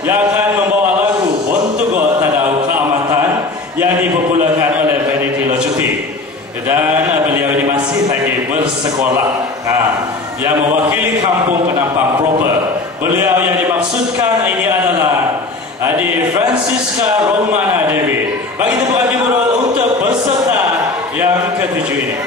yang akan membawa lagu Bontugo Tadau Keamatan yang dipopularkan oleh Benedict Locuti. Dan beliau ini masih lagi bersekolah. Yang mewakili kampung penampang proper. Beliau yang dimaksudkan ini adalah Adik Francisca Romana David. Bagi tepukan gemuruh untuk peserta yang ketujuh ini.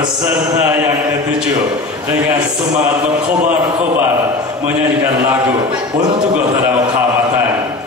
Peserta yang ketujuh dengan semangat berkobar-kobar menyanyikan lagu Bontugo Tadau Keamatan